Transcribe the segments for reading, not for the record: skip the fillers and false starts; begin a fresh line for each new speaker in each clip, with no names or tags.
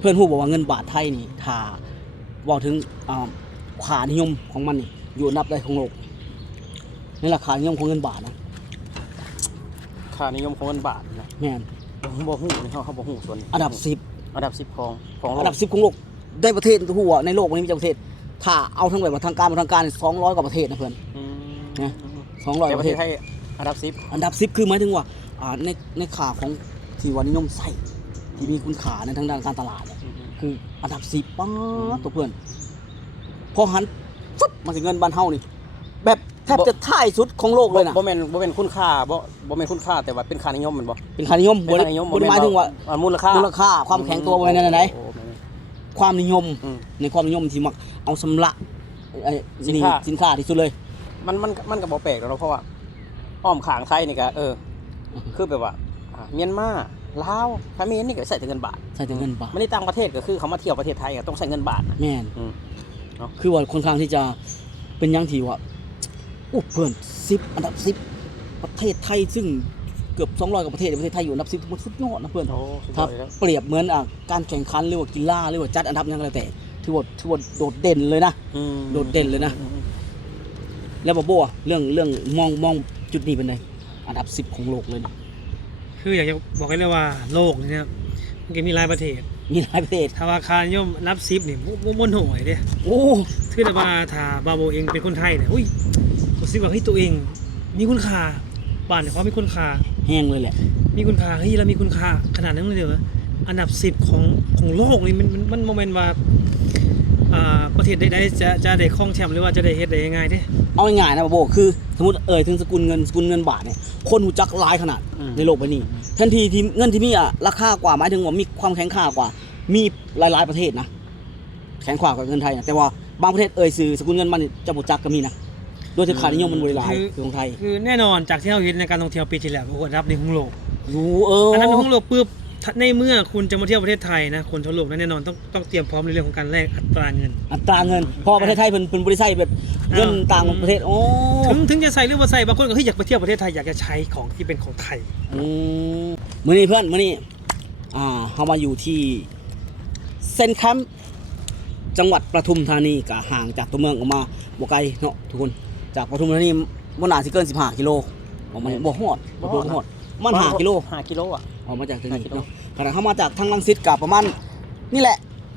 พื่อนฮู้บอกว่าเงินบาทไทยนี่ถ้าเว้าถึงค่านิยมของมันนี่อยู่อันดับใดของโลกในราคานิยมของเงินบาทนะ
ค่านิยมของเงินบาทนะ
แม่น
บ่ฮู้นี่เขาบ่ฮู้ส่วนนี้
อันดับ
อันดับ10ของโลก
อันดับ10ของโลกได้ประเทศฮู้ว่าในโลกนี้มีจักประเทศถ้าเอาทั้งแบบว่าทางการบ่ทางการ200กว่าประเทศนะเพื่อนนะ200กว่าประเทศ
ไทยอันดับ
10คือหมายถึงว่าในค่าของที่ว่านิยมใช้ที่มีคุณค่าในทางด้านการตลาดเนี่ยคืออันดับ10ป๊าดตัวเพื่อนพอหันฟึบมาถึงเงินบ้านเฮานี่แบบแทบจะท้ายสุดของโลกเลยนะ
บ่แม่นคุณค่าบ่แม่นคุณค่าแต่ว่าเป็นค่านิยมแม่นบ่
เป็นค่านิยมบ่ได้หมายถึงว่า
มูลค่า
ความแข็งตัวบ่แม่นนั่นไหนความนิยมในความนิยมที่มักเอาสำละสินค้าที่สุดเลย
มันก็บ่แปลกแล้วเพราะว่าอ้อมข้างไทยนี่ก็คือแบบว่าเมียนมาลาวเขมรนี่ก็ใช้แต่เงินบาทไม่ได้ต่างประเทศก็คือเขามาเที่ยวประเทศไทยก็ต้องใช้เงินบาท
แม่นคือว่าค่อนข้างที่จะเป็นอย่างที่ว่าเพื่อน10อันดับ10ประเทศไทยซึ่งเกือบ200กว่าประเทศประเทศไทยอยู่อันดับ10สุดยอดนะเพื่อนถ้าเปรียบเหมือนการแข่งขันหรือว่ากีฬาหรือว่าจัดอันดับยังไงแต่ถือว่าโดดเด่นเลยนะโดดเด่นเลยนะแล้วบ่เรื่องมองจุดนี้เป็นไงอันดับ10ของโลกเลยนะ
คืออยากจะบอกให้เลยว่าโลกนี่นะมันก็มีหลายประเทศถ้าว่าค่านิยมอันดับ10นี่บ่ห่วยเด้คือแต่ว่าถ้าบาโบเองเป็นคนไทยเนี่ยรู้สึกว่าเฮ้ยตัวเองมีคุณค่าบ้านเนี่ยเขามีคุณค่า
แห้งเลยแหละ
มีคุณค่าเฮ้ยเรามีคุณค่าขนาดนั้นเลยเหรออันดับ10ของโลกนี่มันโมเมนต์ว่าประเทศใดๆจะได้ครองแชมป์หรือว่าจะได้เฮ็ดได้ง่ายเด้
เอาง่ายๆนะโบคือสมมุติถึงสกุลเงินบาทเนี่ยคนรู้จักหลายขนาดในโลกใบนี้ทันทีที่เงินที่มีราคากว่าหมายถึงว่ามีความแข็งค่ากว่ามีหลายๆประเทศนะแข็งกว่าเงินไทยนะแต่ว่าบางประเทศสื่อสกุลเงินมันจะบ่จักก็มีนะโดยที่ค่านิยมมันบ่ได้หลายของไทย
คือแน่นอนจากที่เราเห็นในการท่องเที่ยวปีที่แล้วอันดับ1ของโลก
อั
นดับ1ของโลกปึ๊บในเมื่อคุณจะมาเที่ยวประเทศไทยนะคนทั่วโลกนั้นแน่นอนต้องเตรียมพร้อมในเรื่องของการแลกอัตราเงิน
พอประเทศไทยเพิ่นบ่ได้ใช้แบบเงินต่างประเทศ
ถึงจะใส่หรือบ่ใส่บางคนก็อยากไปเที่ยวประเทศไทยอยากจะใช้ของที่เป็นของไทย
มื้อนี้เพื่อนเฮามาอยู่ที่เซนแคมป์จังหวัดปทุมธานีก็ห่างจากตัวเมืองออกมาบ่ไกลเนาะทุกคนจากปทุมธานีบ่น่าสิเกิน15กิโลมันบ่ฮอดมัน5กิโล
อ่ะ
ออกมาจากตรงนี้เนาะขณะเข้ามาจากทางรังสิตกับประมาณนี่แหละ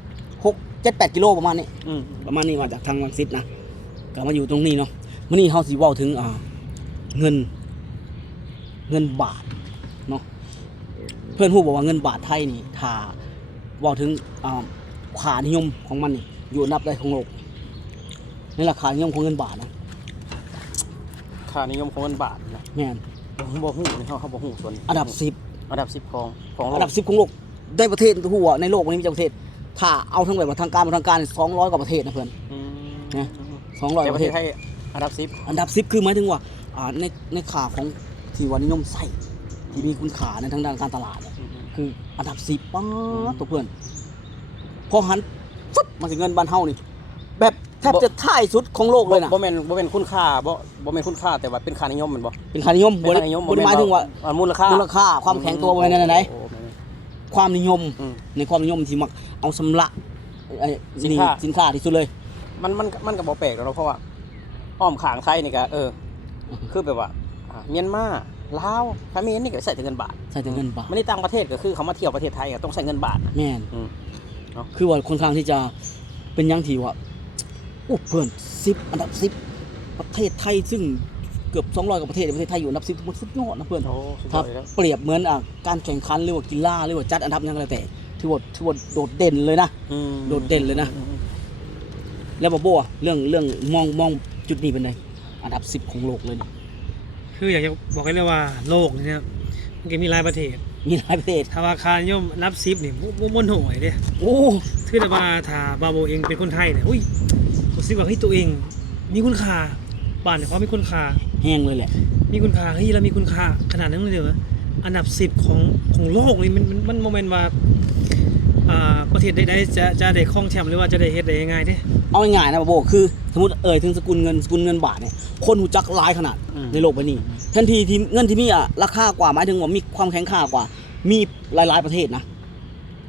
6-7-8 กิโลประมาณนี้มาจากทางรังสิตนะก็มาอยู่ตรงนี้เนาะมื้อนี้เฮาสิเว้าถึงเงินบาทเนาะเพื่อนฮู้บอกว่าเงินบาทไทยนี่ถ้าเว้าถึงค่านิยมของมันนี่อยู่อันดับใดของโลกในราคานิยมของเงินบาทนะ
ค่านิยมของเงินบาทนะ
แม่น
บ่ฮู้นี่เขาบ่ฮู้ส่วนนี้
อันดับ10
ของโลก
อันดับ10ของโลกได้ประเทศฮู้ว่าในโลกนี้มีจักประเทศถ้าเอาทั้งแบบว่าทางการบ่ทางการ200กว่าประเทศนะเพื่อนนะ200ประเทศ
ไทยอันดับ
10คือหมายถึงว่าในค่าของที่ว่านิยมใช้ที่มีคุณค่าในทางด้านการตลาดเนี่ยคืออันดับ10ป๊าดตัวเพื่อนพอหันฟึบมาถึงเงินบ้านเฮานี่แบบแทบจะท้ายสุดของโลกเลยนะ
บ่แม่นคุณค่าบ่แม่นคุณค่าแต่ว่าเป็นค่านิยมแม่นบ่
เป็นค่านิยมบ่ได้หมายถึงว่า
มูล
ค่าความแข็งตัวบ่แม่นนั่นไหนความนิยมในความนิยมที่มักเอาสำละสินค้าที่สุดเลย
มันก็บ่แปลกแล้วเพราะว่าอ้อมข้างไทยนี่ก็คือแบบว่าเมียนมาลาวเขมรนี่ก็ใช้แต่เงินบาทไม่ได้ต่างประเทศก็คือเขามาเที่ยวประเทศไทยก็ต้องใช้เงินบาท
แม่นคือว่าค่อนข้างที่จะเป็นอย่างที่ว่าเพื่อน10อันดับ10ประเทศไทยซึ่งเกือบ200กว่าประเทศประเทศไทยอยู่อันดับ10สุดยอดนะเพื่อนถ้าเปรียบเหมือนการแข่งขันหรือว่ากีฬาหรือว่าจัดอันดับยังไงแต่ถือว่าโดดเด่นเลยนะแล้วบ่เรื่องมองจุดนี้เป็นไงอันดับ10ของโลกเลยนะ
คืออยากจะบอกให้เลยว่าโลกนี่นะมันก็มีหลายประเทศถ้าว่าค่านิยมอันดับ10นี่บ่ห่วยเด้คือแต่ว่าถ้าบาโบเองเป็นคนไทยเนี่ยรู้สึกว่าเฮ้ยตัวเองมีคุณค่าบ้านเนี่ยเขามีคุณค่า
แห้งเลยแหละ
มีคุณค่าเฮ้ยเรามีคุณค่าขนาดนั้นเลยเหรออันดับ10ของโลกนี่มันโมเมนต์ว่าประเทศใดๆจะได้ครองแชมป์หรือว่าจะได้เฮ็ดได้ง่ายเด้
เอาง่ายๆนะโบคือสมมุติถึงสกุลเงินบาทเนี่ยคนรู้จักหลายขนาดในโลกใบนี้ทันทีที่เงินที่มีราคากว่าหมายถึงว่ามีความแข็งค่ากว่ามีหลายๆประเทศนะ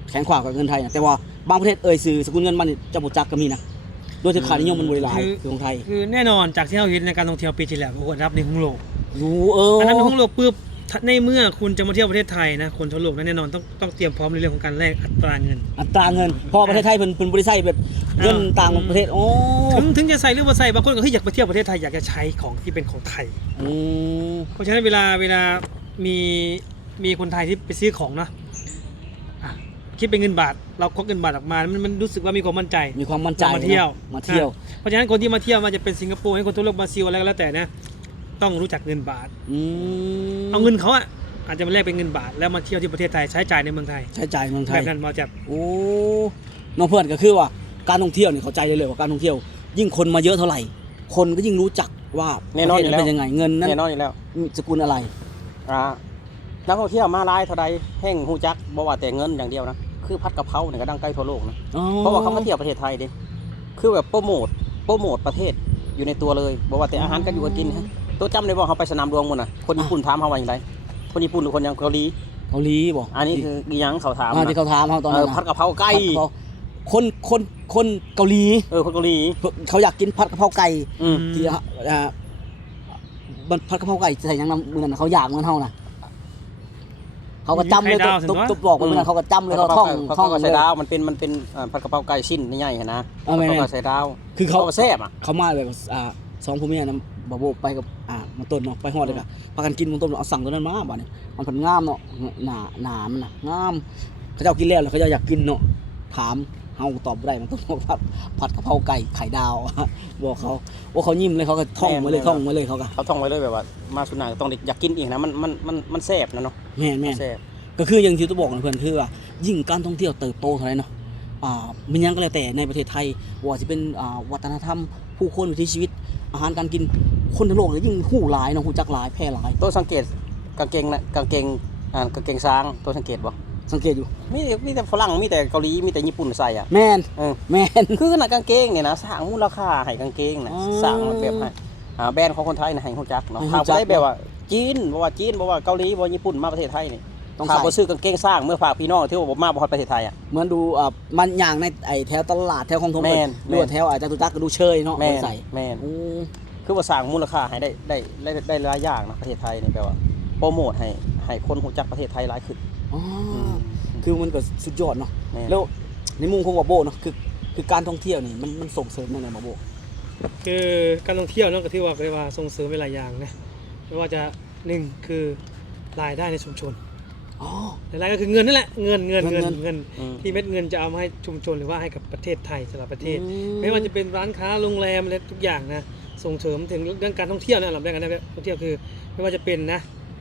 แข็งขวากว่าเงินไทยนะแต่ว่าบางประเทศซื้อสกุลเงินมันนี่จะบ่จักก็มีนะโดยที่ค่านิยมมันบ่ได้หลายคือของไทย
คือแน่นอนจากที่เราเห็นในการท่องเที่ยวปีที่แล้วก็อันดับหนึ่งของโลก
รู้
อันนั้นของโลกปุ๊บในเมื่อคุณจะมาเที่ยวประเทศไทยนะคนทั่วโลกนั้นแน่นอนต้องเตรียมพร้อมในเรื่องของการแลกอัตราเงิน
เพราะประเทศไทยเพิ่นบ่ได้ใช้แบบเงินต่างประเทศ
ถึงจะใส่หรือบ่ใส่บางคนก็อยากไปเที่ยวประเทศไทยอยากจะใช้ของที่เป็นของไทยเพราะฉะนั้นเวลามีคนไทยที่ไปซื้อของเนาะคิดเป็นเงินบาทเราควักเงินบาทออกมามันรู้สึกว่ามีความมั่นใจมาเที่ยวเพราะฉะนั้นคนที่มาเที่ยวมันจะเป็นสิงคโปร์ให้คนทั่วโลกมาซิลอะไรก็แล้วแต่นะต้องรู้จักเงินบาทเอาเงินเขาอาจจะมาแลกเป็นเงินบาทแล้วมาเที่ยวที่ประเทศไทยใช้จ่ายในเมืองไทยแบบนั้นมาจาก
น้องเพื่อนก็คือว่าการท่องเที่ยวเนี่ยเข้าใจเลยว่าการท่องเที่ยวยิ่งคนมาเยอะเท่าไหร่คนก็ยิ่งรู้จักว่าประเทศเป็นยังไงเงินนั้น
แน่นอนอยู่แล้ว
สกุลอะไร
นักท่องเที่ยวมาหลายเท่าใดแห่งฮู้จักบ่ว่าแต่เงินอย่างเดียวนะคือผัดกะเพราเนี่ยก็ดังไกลทั่วโลกนะเพราะว่าเขามาเที่ยวประเทศไทยดิคือแบบโปรโมทประเทศอยู่ในตัวเลยบ่ว่าแต่อาหารกันอยู่กันกินตัวจำได้บ่เขาไปสนามหลวงมื้อน่ะคนญี่ปุ่นถามเฮาว่าจังไดคนญี่ปุ่นหรือคนยังเกาหลีบ่
อัน
นี้คืออีหยังเขาถาม
ที่เขาถามเฮาตอนนั้น
ผัดกะเพราไก่
คนเกาหลี
คนเกาหลี
เขาอยากกินผัดกะเพราไก่ที่ผัดกะเพราไก่ใส่หยังมื้อนั้นเขาอยากเหมือนเฮาน่ะเขาก็จำเลยตุ๊บบอกไปเมื่อนั้นเขาก็จำเลยเขาท่อง
ใส่ดาวมันเป็นผัดกะเพราไก่ชิ้นใหญ่ๆนะเขาก็ใส่ดาว
คือเขา
แซ่บ
เขามาแบบสองพ่อแม่นะบ่าวไปกับมาต้นเนาะไปฮอดเลยก็พากันกินมันต้มเอาสั่งตัวนั้นมาบัดนี้มันเพิ่นงามเนาะหนามันน่ะงามเขาเจ้ากินแล้วเขาเจ้าอยากกินเนาะถามเฮาตอบบ่ได้มันต้องผัดกะเพราไก่ไข่ดาวบอกเขาว่าเขายิ้มเลยเขาก็ท่องมาเลยเขา
ท่องไว้เลยแบบว่ามาสุนัขต้องอยากกินอีกนะมันแซ่บนะเนาะ
แม่นก็คืออย่างที่ตัวบอกนะเพื่อนคือว่ายิ่งการท่องเที่ยวเติบโตเท่าไหร่เนาะมันยังก็แล้วแต่ในประเทศไทยว่าสิเป็นวัฒนธรรมผู้คนวิถีชีวิตอาหารการกินคนทั้งโลกยิ่งฮู้หลายเนาะฮู้จักหลายแพร่หลาย
ตัวสังเกตกางเกงช้างตัวสังเกตบ่
สังเกตอยู่
มีแต่ฝรั่งมีแต่เกาหลีมีแต่ญี่ปุ่นใส่
แม่น
คือขนาดกางเกงเนี่ยนะสร้างมูลค่าให้กางเกงนะสร้างแบบให้แบรนด์ของคนไทยนะให้ฮู้จักเนาะถ้าได้แบบว่าจีนบ่ว่าเกาหลีบ่ว่าญี่ปุ่นมาประเทศไทยนี่ต้องบ่ซื้อกางเกงสร้างเมื่อฝากพี่น้องที่ว่าบ่มาบ่ฮอดประเทศไทย
เหมือนดูมันอย่างในแถวตลาดแถวคลองถมหรือแถวจตุจักรก็ดูเชยเนาะใส่
แม่นคือว่าสร้างมูลค่าให้ได้หลายอย่างนะประเทศไทยนี่แปลว่าโปรโมทให้คนรู้จักประเทศไทยหลายขึ้น
คือมันก็สุดยอดเนาะแล้วในมุมของบ่าวโบเนาะคือการท่องเที่ยวนี่มันส่งเสริมยังไงบ่าวโบ
คือการท่องเที่ยวเนาะก็ที่ว่าส่งเสริมหลายอย่างนะไม่ว่าจะ1คือรายได้ในชุมชนรายได้ก็คือเงินนั่นแหละเงินที่เม็ดเงินจะเอามาให้ชุมชนหรือว่าให้กับประเทศไทยสำหรับประเทศไม่ว่าจะเป็นร้านค้าโรงแรมอะไรทุกอย่างนะส่งเสริมถึงเรื่องการท่องเที่ยวนะลำดับการท่องเที่ยวคือไม่ว่าจะเป็นนะ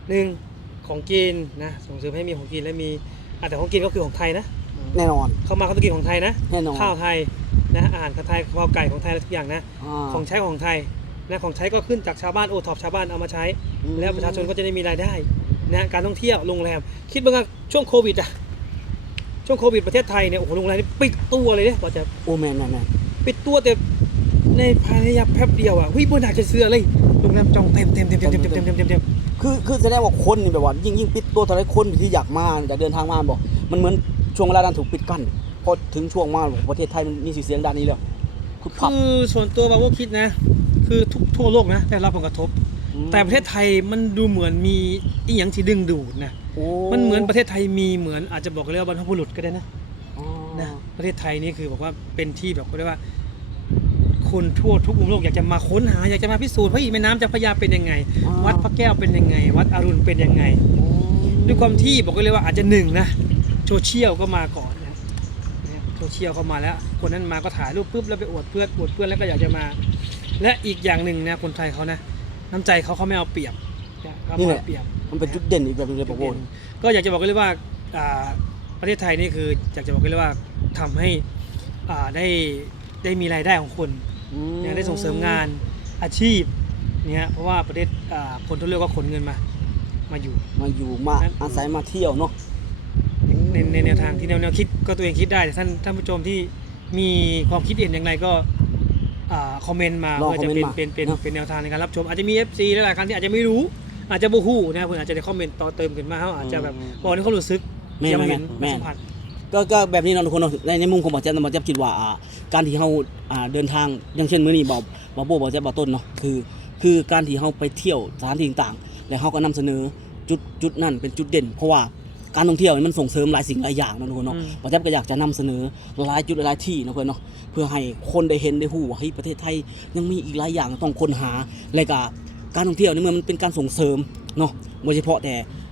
1ของกินนะส่งเสริมให้มีของกินและมีแต่ของกินก็คือของไทยนะ
แน่นอน
เขาต้องกินของไทยนะข้าวไทยนะอาหารไทยข้าวไก่ของไทยทุกอย่างนะของใช้ของไทยนะของใช้ก็ขึ้นจากชาวบ้านโอท็อปชาวบ้านเอามาใช้แล้วประชาชนก็จะได้มีรายได้นะการท่องเที่ยวโรงแรมคิดว่าช่วงโควิดช่วงโควิดประเทศไทยเนี่ยโอ้โหโรงแรมนี่ปิดตัวเลยเนี่ยกว่าจะ
แม่น
ปิดตัวแต่ในภายในระยะแป๊บเดียวบ่อยากจะซื้ออะไรโรงแรมจองเต็ม
คือแสดงว่าคนนี่แบบว่ายิ่งปิดตัวเท่าไรคนที่อยากมาอยากเดินทางมาบอกมันเหมือนช่วงเวลานั้นถูกปิดกั้นพอถึงช่วงมาประเทศไทยมันมีเสียงด้านนี้แล้ว
คือส่วนตัวบางคนคิดนะคือทั่วโลกนะได้รับผลกระทบแต่ประเทศไทยมันดูเหมือนมีอีหยังที่ดึงดูดนะมันเหมือนประเทศไทยมีเหมือนอาจจะบอกเรียกว่าบรรพบุรุษก็ได้นะประเทศไทยนี่คือบอกว่าเป็นที่แบบเรียกว่าคนทั่วทุกมุมโลกอยากจะมาค้นหาอยากจะมาพิสูจน์ว่าแม่น้ำเจ้าพระยาเป็นยังไงวัดพระแก้วเป็นยังไงวัดอรุณเป็นยังไงด้วยความที่บอกเลยว่าอาจจะนะโซเชียลก็มาก่อนนะโซเชียลเข้ามาแล้วคนนั้นมาก็ถ่ายรูปปุ๊บแล้วไปอวดเพื่อนแล้วก็อยากจะมาและอีกอย่างหนึ่งนะคนไทยเขานะน้ำใจเขาไม่เอาเปรียบ
นี่แหละมันเป็นจุดเด่นอีกแบบนึงเลยบอกว่า
ก็อยากจะบอกเลยว่าประเทศไทยนี่คืออยากจะบอกเลยว่าทำให้ได้มีรายได้ของคนได้ส่งเสริมงานอาชีพเนี่ยเพราะว่าประเทศคนทั่วโลกก็ขนเงินมาอยู่
อาศัยมาเที่ยวเนาะ
ในแนวทางที่แนวคิดก็ตัวเองคิดได้แต่ท่านผู้ชมที่มีความคิดเห็นอย่างไรก็คอมเมนต์มาเพื่อจะเป็นแนวทางในการรับชมอาจจะมี FC หลายๆครั้งที่อาจจะไม่รู้อาจจะบ่ฮู้นะเพื่อนอาจจะได้คอมเมนต์ต่อเติมขึ้นมาเขาอาจจะแบบบอกในความรู้สึกยังไม่เห็นสัมผัส
ก็แบบนี้เนาะทุกคนเนาะในมุมของบ่าวแจ๊บคิดว่าการที่เฮาเดินทางอย่างเช่นมื้อนี้บ่าวโบบ่าวแจ๊บบ่าวต้นเนาะคือการที่เฮาไปเที่ยวสถานที่ต่างๆแล้วเฮาก็นำเสนอจุดนั้นเป็นจุดเด่นเพราะว่าการท่องเที่ยวมันส่งเสริมหลายสิ่งหลายอย่างเนาะทุกคนเนาะบ่าวแจ๊บก็อยากจะนำเสนอหลายจุดหลายที่เนาะเพื่อนเนาะเพื่อให้คนได้เห็นได้ฮู้ว่าเฮ้ยประเทศไทยยังมีอีกหลายอย่างต้องค้นหาและก็การท่องเที่ยวนี่มันเป็นการส่งเสริมเนาะบ่เฉพาะแต่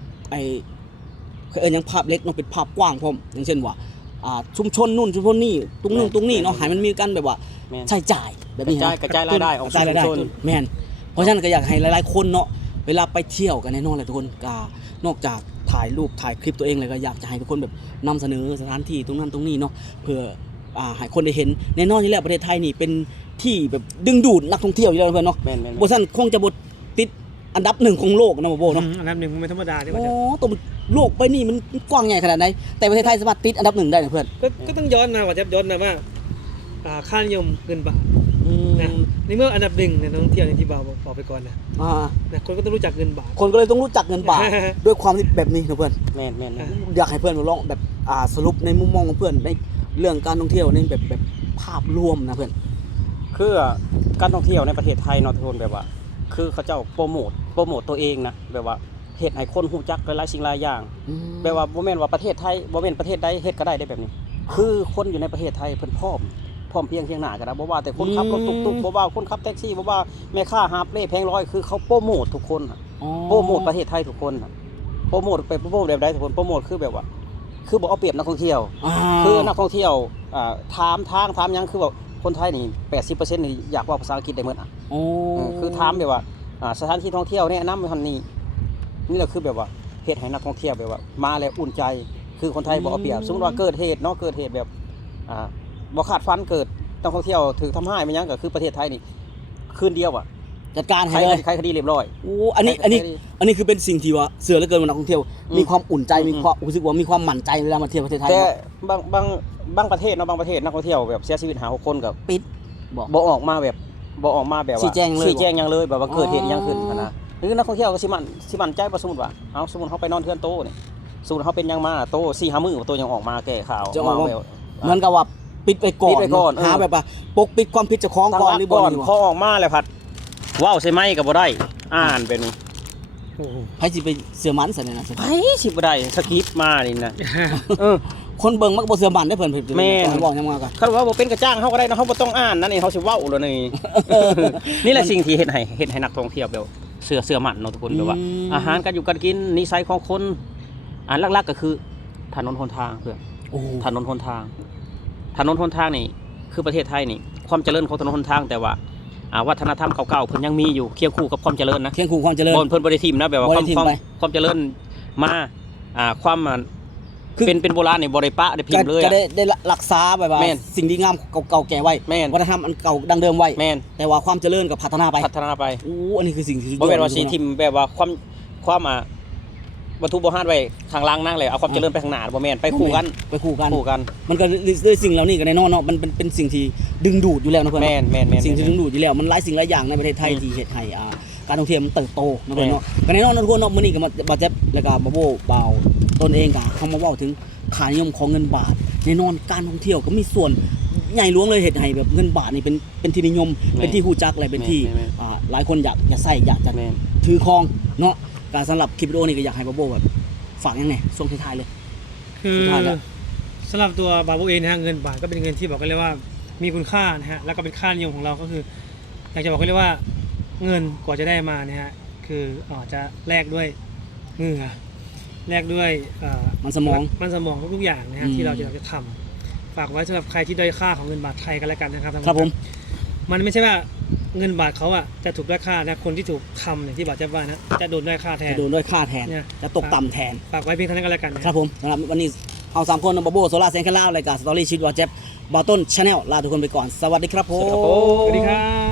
ยังภาพเล็กเนาะเป็นภาพกว้างพร้อมอย่างเช่นว่าชุมชนนู่นชุมชนนี่ตรงนู้นตรงนี้เนาะให้มันมีกันแบบว่าใช้จ่ายแบบนี้
กระจายรายได้ออกสู่ชุมชน
แม่นเพราะฉะนั้นก็อยากให้หลายๆคนเนาะเวลาไปเที่ยวกันแน่นอนเลยทุกคนนอกจากถ่ายรูปถ่ายคลิปตัวเองเลยก็อยากจะให้ทุกคนแบบนำเสนอสถานที่ตรงนั้นตรงนี้เนาะเพื่อให้คนได้เห็นแน่นอนอยู่แล้วประเทศไทยนี่เป็นที่แบบดึงดูดนักท่องเที่ยวอยู่แล้วเพื่อนเนาะบ่ซั่นคงจะบ่ติดอันดับ1ของโลกนะบ่โบเนาะ
อันดับ1มันไม่ธรรมดาที่ว่า
ตัวโลกไปนี่มันกว้างใหญ่ขนาดไหนแต่ประเทศไทยสามารถติดอันดับ1ได้นะเพื่อน
ก็ต้องย้อนมาว่าจะย้อนมาว่าค่านิยมเงินบาทนะในเมื่ออันดับ1เนี่ยนักท่องเที่ยวอย่างที่บ่าวบอกไปก่อนนะคนก็ต้องรู้จักเงินบาท
คนก็เลยต้องรู้จักเงินบาทด้วยความที่แบบนี้นะเพื่อน
แม่น
อยากให้เพื่อนมาลองแบบสรุปในมุมมองของเพื่อนในเรื่องการท่องเที่ยวในแบบภาพรวมนะเพื่อน
คือการท่องเที่ยวในประเทศไทยเนาะทุกคนแบบว่าคือเขาเจ้าโปรโมทตัวเองนะแบบว่าเฮ็ดให้คนรู้จักหลายสิ่งหลายอย่างแบบว่าบ่แม่นว่าประเทศไทยบ่แม่นประเทศใดเฮ็ดก็ได้แบบนี้คือคนอยู่ในประเทศไทยเพิ่นพร้อมเพียงหน้ากันนะบ่ว่าแต่คนขับรถตุ๊กๆบ่ว่าคนขับแท็กซี่บ่ว่าแม่ค้าหาบเล่แพงร้อยคือเขาโปรโมททุกคนโปรโมทประเทศไทยทุกคนโปรโมทแบบใดทุกคนโปรโมทคือแบบว่าคือบ่เอาเปรียบนักท่องเที่ยวคือนักท่องเที่ยวถามทางถามหยังคือแบบคนไทยนี่ 80% นี่อยากเว้าภาษาอังกฤษได้หมดคือถามแบบว่าสถานที่ท่องเที่ยวแนะนำไปหั่นนี่แหละคือแบบว่าเฮ็ดให้นักท่องเที่ยวแบบว่ามาแล้วอุ่นใจคือคนไทยบ่เอาเปรียบสมมุติว่าเกิดเหตุแบบบ่คาดฝันเกิดนักท่องเที่ยวถูกทำร้ายมันหยังก็คือประเทศไทยนี่คืนเดียว
จัดการให้เลย
ใครคดีเรียบร้อย
อันนี้คือเป็นสิ่งที่ว่าเสือเหลือเกินนักท่องเที่ยวมีความอุ่นใจมีความรู้สึกว่ามีความมั่นใจเวลามาเที่ยวประเทศไทย
แต่บางประเทศเนาะบางประเทศนักท่องเที่ยวแบบเสียชีวิต5-6คนก็
ปิด
บ่ออกมาแบบว่าชี้แจงยังเลยแบบว่าเกิดเหตุยังขึ้นนะหรือนักท่องเที่ยวก็สิมั่นใจว่าสมมุติว่าสมมุติเฮาไปนอนเทือนโตนี่สมมุติเฮาเป็นยังมาโต 4-5 มื้อโตยังออกมาแก้ข่าว
มาแบบเหมือนกับว่าปิดไปก่อนหาแบบว่าปกปิดความผิดเจ้าของก่อนหรือบ่
พอออกมาแล้วพัดว้าวใช่มั้ยก็บ่ได้อ่านเป็น
ไผสิไปเสือมันซั่นน่ะ
ไผสิบ่ได้สคริปต์มานี่นะ
คนเบิ่งมักบ่เสือมันได้เพิ่น
แม่น
บอกยังว่ากัน
คันว่าบ่เป็นกระจ้างเฮาก็ได้เนาะเฮาบ่ต้องอ่านนั่นนี่เฮาสิเว้าแล้วนี่แหละสิ่งที่เฮ็ดให้นักท่องเที่ยวแบบเสือมันเนาะทุกคนแบบว่าอาหารการอยู่การกินนิสัยของคนหลักๆก็คือถนนหนทางเพื่อนถนนหนทางนี่คือประเทศไทยนี่ความเจริญของถนนหนทางแต่ว่าวัฒนธรรมเก่าๆเพิ่นยังมีอยู่เคียงคู่กับความเจริญนะ
เคียงคู่ความเจริญ
เพิ่นบ่ได้ทิ่มนะแบบว่าความเจริญมาความเป็นโบราณนี่บ่ได้ปะได้พิมพ์เลย
ก็ได้รักษาแบบว่าสิ่งดีงามเก่าแก่ไว้วัฒนธรรมอันเก่าดังเดิมไว้แต่ว่าความเจริญกับพัฒนาไปอันนี้คือสิ่งที่
บ่แม่นว่าสิทิ่มแบบว่าความวัตถุโบราณไว้ข้างล่างนั่งเลยเอาความเจริญไปข้างหน้าบ่แม่นไปคู่กัน
มันก็ด้วยสิ่งเหล่านี้ก็แน่นอนเนาะมันเป็นสิ่งที่ดึงดูดอยู่แล้วนะเพื่อน
แม่น
สิ่งที่ดึงดูดอยู่แล้วมันหลายสิ่งหลายอย่างในประเทศไทยที่เฮ็ดให้การท่องเที่ยวมันเติบโตนะเพื่อนเนาะก็แน่นอนนะทุกคนเนาะมื้อนี้ก็มาบ่าวแจ๊บแล้วก็บ่าวโบบ่าวตนเองก็เฮามาเว้าถึงค่านิยมของเงินบาทแน่นอนการท่องเที่ยวก็มีส่วนใหญ่หลวงเลยเฮ็ดให้แบบเงินบาทนี่เป็นที่นิยมเป็นที่ฮู้จักอะไรเป็นที่หลายคนอยากจะใช้อยากจะถือครองเนาะการสำหรับคลิปวิดีโอนี้ก็อยากให้บ่าวโบแบบฝากยังไงช่วงท้ายๆเลย
คือสำหรับตัวบาโบเองนะฮะเงินบาทก็เป็นเงินที่บอกกันเลยว่ามีคุณค่านะฮะแล้วก็เป็นค่านิยมของเราก็คืออยากจะบอกกันเลยว่าเงินกว่าจะได้มาเนี่ยฮะคือจะแลกด้วยเหงื่อแลกด้วย
มันสมอง
ทุกอย่างนะฮะที่เราจะทำฝากไว้สำหรับใครที่ด้อยค่าของเงินบาทไทยกันแล้วกันนะครับ
ครับผม
มันไม่ใช่ว่าเงินบาทเขาจะถูกด้อยค่านะคนที่ถูกทำเนี่ยที่บาทจะว่านะจะโดนด้อยค่าแทนจะ
ตกต่ำแทน
ฝากไว้เพียงเท่านั้นก็แล้วกัน
ครับผมสำหรับวันนี้เอา3คนบาโบโซล่าแซงแคล่ารายการสตอรี่ชีวิตบ่าวแจ๊บบ่าวต้นชาแนลลาทุกคนไปก่อนสวัสดีครับผม
สวัสดีครับ